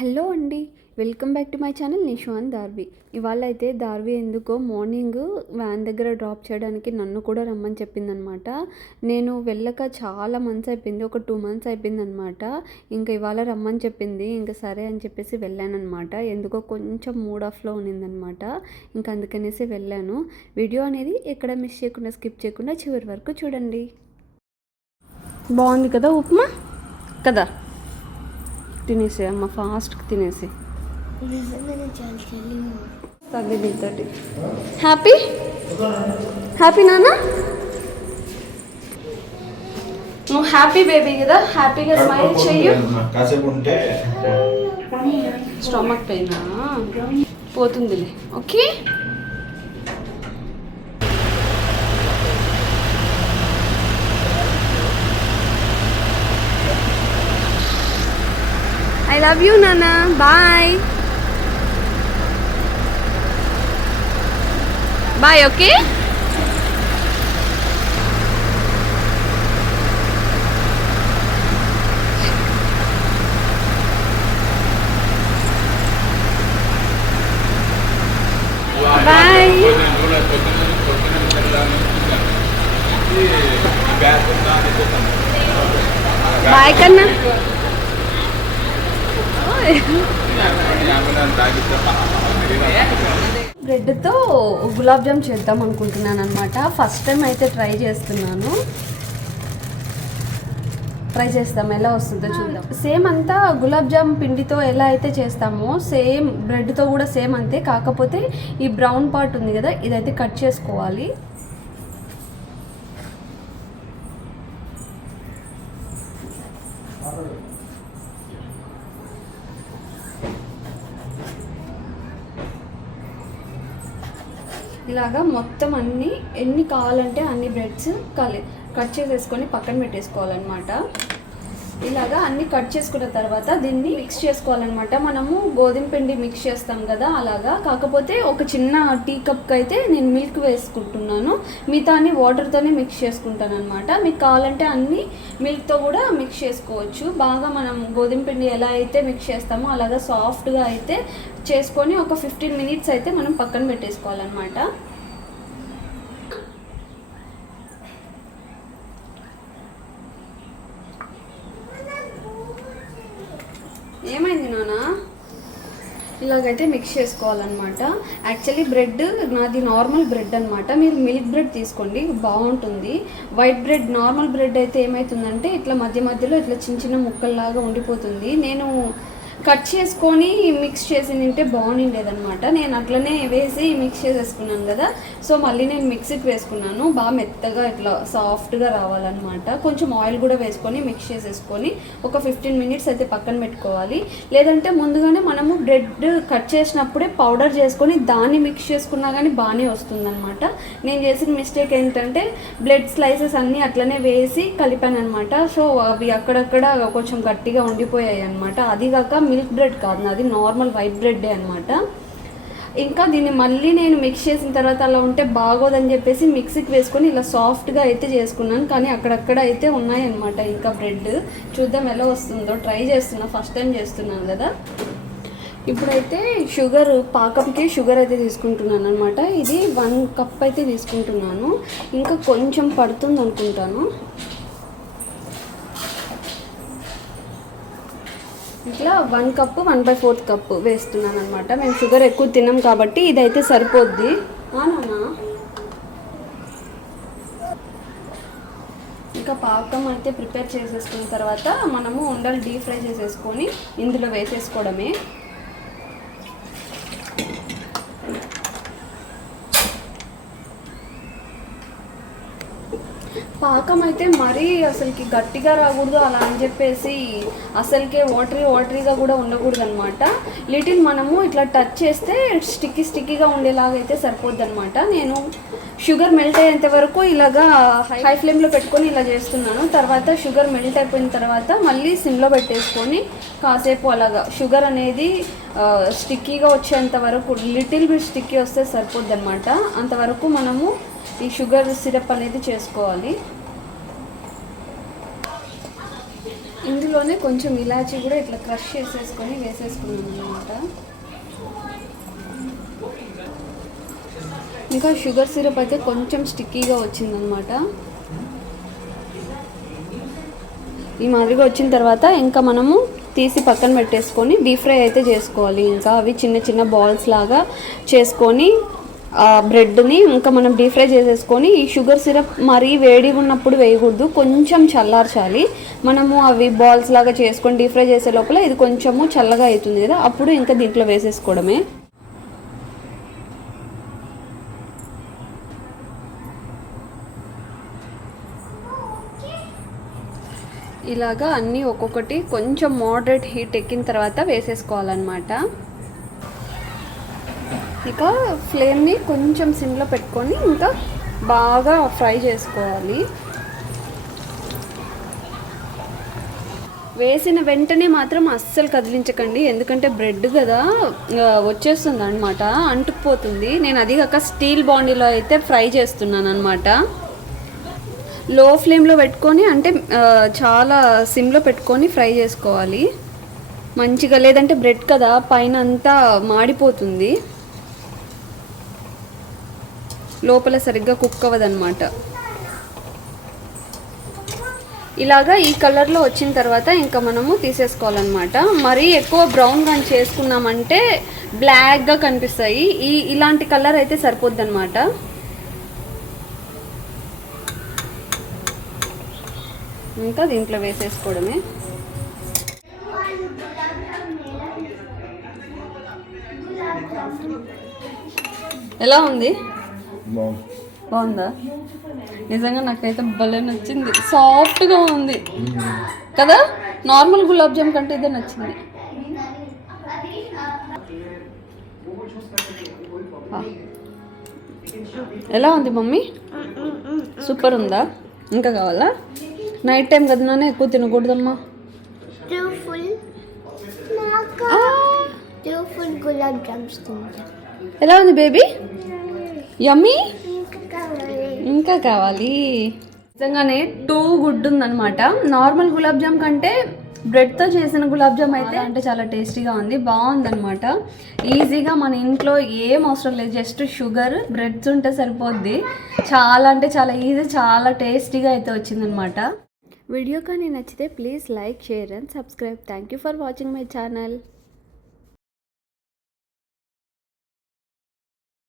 Hello అండి, welcome back to my channel Nishu and Darvi. ఇవాళ అయితే దార్వి ఎందుకో మార్నింగ్ వ్యాన్ దగ్గర డ్రాప్ చేయడానికి నన్ను కూడా రమ్మని చెప్పిందనమాట. నేను వెళ్ళక చాలా మంత్స్ అయిపోయింది, ఒక 2 months అయిపోయిందనమాట. ఇంకా ఇవాళ రమ్మని చెప్పింది, ఇంకా సరే అని చెప్పేసి వెళ్ళానమాట. ఎందుకో కొంచెం మూడ్ ఆఫ్లో ఉన్నిందనమాట, ఇంకా అందుకనేసి వెళ్ళాను. వీడియో అనేది ఎక్కడ మిస్ చేయకుండా, స్కిప్ చేయకుండా చివరి వరకు చూడండి. బాగుంది కదా ఉప్మా కదా, తినేసే అమ్మ, ఫాస్ట్గా తినేసి తగ్గితోటి. హ్యాపీ హ్యాపీ నాన్న, నువ్వు హ్యాపీ బేబీ కదా, హ్యాపీగా స్మైల్ చెయ్యు. స్టమక్ పెయిన్ పోతుందిలే, okay. I love you, Nana. Bye. Bye, okay? Bye. Bye, Kanna. బ్రెడ్తో గులాబ్ జామ్ చేద్దాం అనుకుంటున్నాను అనమాట. ఫస్ట్ టైం అయితే ట్రై చేస్తున్నాను. ట్రై చేస్తాం, ఎలా వస్తుందో చూద్దాం. సేమ్ అంతా గులాబ్ జామ్ పిండితో ఎలా అయితే చేస్తామో సేమ్ బ్రెడ్తో కూడా సేమ్ అంతే. కాకపోతే ఈ బ్రౌన్ పార్ట్ ఉంది కదా, ఇదైతే కట్ చేసుకోవాలి. ఇలాగా మొత్తం ఎన్ని కావాలంటే అన్ని బ్రెడ్స్ కట్ చేసేసుకొని పక్కన పెట్టేసుకోవాలన్నమాట. ఇలాగా అన్ని కట్ చేసుకున్న తర్వాత దీన్ని మిక్స్ చేసుకోవాలన్నమాట. మనము గోధుమ పిండి మిక్స్ చేస్తాం కదా అలాగా, కాకపోతే ఒక చిన్న టీ కప్కి అయితే నేను మిల్క్ వేసుకుంటున్నాను, మిగతా అన్ని వాటర్తోనే మిక్స్ చేసుకుంటాను అనమాట. మీకు కావాలంటే అన్ని మిల్క్తో కూడా మిక్స్ చేసుకోవచ్చు. బాగా మనం గోధుమ పిండి ఎలా అయితే మిక్స్ చేస్తామో అలాగా సాఫ్ట్గా అయితే చేసుకొని ఒక 15 minutes అయితే మనం పక్కన పెట్టేసుకోవాలన్నమాట. ఏమైంది నాన్న? ఇలాగైతే మిక్స్ చేసుకోవాలన్నమాట. యాక్చువల్లీ బ్రెడ్ నాది నార్మల్ బ్రెడ్ అనమాట. మీరు మిల్క్ బ్రెడ్ తీసుకోండి, బాగుంటుంది. వైట్ బ్రెడ్, నార్మల్ బ్రెడ్ అయితే ఏమవుతుందంటే ఇట్లా మధ్య మధ్యలో ఇట్లా చిన్న చిన్న ముక్కల్లాగా ఉండిపోతుంది. నేను కట్ చేసుకొని మిక్స్ చేసి తింటే బాగుండేదన్నమాట. నేను అట్లనే వేసి మిక్స్ చేసేసుకున్నాను కదా, సో మళ్ళీ నేను మిక్సీకి వేసుకున్నాను. బాగా మెత్తగా ఇట్లా సాఫ్ట్గా రావాలన్నమాట. కొంచెం ఆయిల్ కూడా వేసుకొని మిక్స్ చేసేసుకొని ఒక 15 minutes అయితే పక్కన పెట్టుకోవాలి. లేదంటే ముందుగానే మనము బ్రెడ్ కట్ చేసినప్పుడే పౌడర్ చేసుకొని దాన్ని మిక్స్ చేసుకున్నా కానీ బాగానే వస్తుందన్నమాట. నేను చేసిన మిస్టేక్ ఏంటంటే బ్రెడ్ స్లైసెస్ అన్నీ అట్లనే వేసి కలిపాను అనమాట. సో అవి అక్కడక్కడ కొంచెం గట్టిగా ఉండిపోయాయి అనమాట. అది కాక మిల్క్ బ్రెడ్ కాదు, నాది నార్మల్ వైట్ బ్రెడ్డే అనమాట. ఇంకా దీన్ని మళ్ళీ నేను మిక్స్ చేసిన తర్వాత అలా ఉంటే బాగోదని చెప్పేసి మిక్సీకి వేసుకొని ఇలా సాఫ్ట్గా అయితే చేసుకున్నాను. కానీ అక్కడక్కడ అయితే ఉన్నాయన్నమాట ఇంకా బ్రెడ్. చూద్దాం ఎలా వస్తుందో, ట్రై చేస్తున్నా, ఫస్ట్ టైం చేస్తున్నాను కదా. ఇప్పుడైతే పాకంకి షుగర్ అయితే తీసుకుంటున్నాను అనమాట. ఇది 1 cup అయితే తీసుకుంటున్నాను, ఇంకా కొంచెం పడుతుంది అనుకుంటాను. ఇట్లా 1 cup 1/4 cup వేస్తున్నాను అనమాట. మేము షుగర్ ఎక్కువ తిన్నాం కాబట్టి ఇదైతే సరిపోద్ది. నాన్న ఇంకా పాకం అయితే ప్రిపేర్ చేసేసుకున్న తర్వాత మనము ఉండలు డీప్ ఫ్రై చేసేసుకొని ఇందులో వేసేసుకోవడమే. పాకం అయితే మరీ అసలుకి గట్టిగా రాకూడదు అలా అని చెప్పేసి అసలుకే వాటరీగా కూడా ఉండకూడదు అనమాట. లిటిల్ మనము ఇట్లా టచ్ చేస్తే స్టిక్కీగా ఉండేలాగా అయితే సరిపోద్ది అనమాట. నేను షుగర్ మెల్ట్ అయ్యేంత వరకు ఇలాగా హై ఫ్లేమ్లో పెట్టుకొని ఇలా చేస్తున్నాను. తర్వాత షుగర్ మెల్ట్ అయిపోయిన తర్వాత మళ్ళీ సిమ్లో పెట్టేసుకొని కాసేపు అలాగా షుగర్ అనేది స్టిక్కీగా వచ్చేంత వరకు, లిటిల్ బిట్ స్టిక్కీ వస్తే సరిపోద్ది అనమాట. అంతవరకు మనము ఈ షుగర్ సిరప్ అనేది చేసుకోవాలి. ఇందులోనే కొంచెం ఇలాచీ కూడా ఇట్లా క్రష్ చేసేసుకొని వేసేసుకున్నాను అనమాట. ఇంకా షుగర్ సిరప్ అయితే కొంచెం స్టిక్కీగా వచ్చిందనమాట. ఈ మాదిరిగా వచ్చిన తర్వాత ఇంకా మనము తీసి పక్కన పెట్టేసుకొని డీప్ ఫ్రై అయితే చేసుకోవాలి. ఇంకా అవి చిన్న చిన్న బాల్స్ లాగా చేసుకొని బ్రెడ్ని ఇంకా మనం డీప్ ఫ్రై చేసేసుకొని, ఈ షుగర్ సిరప్ మరీ వేడిగా ఉన్నప్పుడు వేయకూడదు, కొంచెం చల్లార్చాలి. మనము అవి బాల్స్ లాగా చేసుకొని డీప్ ఫ్రై చేసే లోపల ఇది కొంచెము చల్లగా అవుతుంది కదా, అప్పుడు ఇంకా దీంట్లో వేసేసుకోవడమే. ఇలాగా అన్నీ ఒక్కొక్కటి కొంచెం మోడరేట్ హీట్ ఎక్కిన తర్వాత వేసేసుకోవాలన్నమాట. ఇక ఫ్లేమ్ని కొంచెం సిమ్లో పెట్టుకొని ఇంకా బాగా ఫ్రై చేసుకోవాలి. వేసిన వెంటనే మాత్రం అస్సలు కదిలించకండి, ఎందుకంటే బ్రెడ్ కదా వచ్చేస్తుంది అనమాట, అంటుకుపోతుంది. నేను అది కాక స్టీల్ బాండీలో అయితే ఫ్రై చేస్తున్నాను అనమాట. లో ఫ్లేమ్లో పెట్టుకొని, అంటే చాలా సిమ్లో పెట్టుకొని ఫ్రై చేసుకోవాలి మంచిగా, లేదంటే బ్రెడ్ కదా పైన అంతా మాడిపోతుంది, లోపల సరిగ్గా కుక్ అవ్వదన్నమాట. ఇలాగా ఈ కలర్లో వచ్చిన తర్వాత ఇంకా మనము తీసేసుకోవాలన్నమాట. మరీ ఎక్కువ బ్రౌన్గా చేసుకున్నామంటే బ్లాక్గా కనిపిస్తాయి. ఇలాంటి కలర్ అయితే సరిపోద్ది అనమాట. ఇంకా దీంట్లో వేసేసుకోవడమే. ఎలా ఉంది? బాగుందా? నిజంగా నాకైతే భలే నచ్చింది, సాఫ్ట్గా ఉంది కదా. నార్మల్ గులాబ్ జామ్ కంటే ఇదే నచ్చింది. ఎలా ఉంది మమ్మీ? సూపర్ ఉందా? ఇంకా కావాలా? నైట్ టైం కదా నాన్న, ఎక్కువ తినకూడదమ్మా. ఎలా ఉంది బేబీ? యమ్మీ? ఇంకా కావాలి. నిజంగానే టూ గుడ్ ఉందన్నమాట. నార్మల్ గులాబ్ జామ్ కంటే బ్రెడ్తో చేసిన గులాబ్ జామ్ అయితే అంటే చాలా టేస్టీగా ఉంది, బాగుందన్నమాట. ఈజీగా మన ఇంట్లో ఏం అవసరం లేదు, జస్ట్ షుగర్, బ్రెడ్స్ ఉంటే సరిపోద్ది. చాలా అంటే చాలా ఈజీ, చాలా టేస్టీగా అయితే వచ్చిందనమాట. వీడియో కానీ నచ్చితే please like, share and subscribe. Thank you for watching my channel.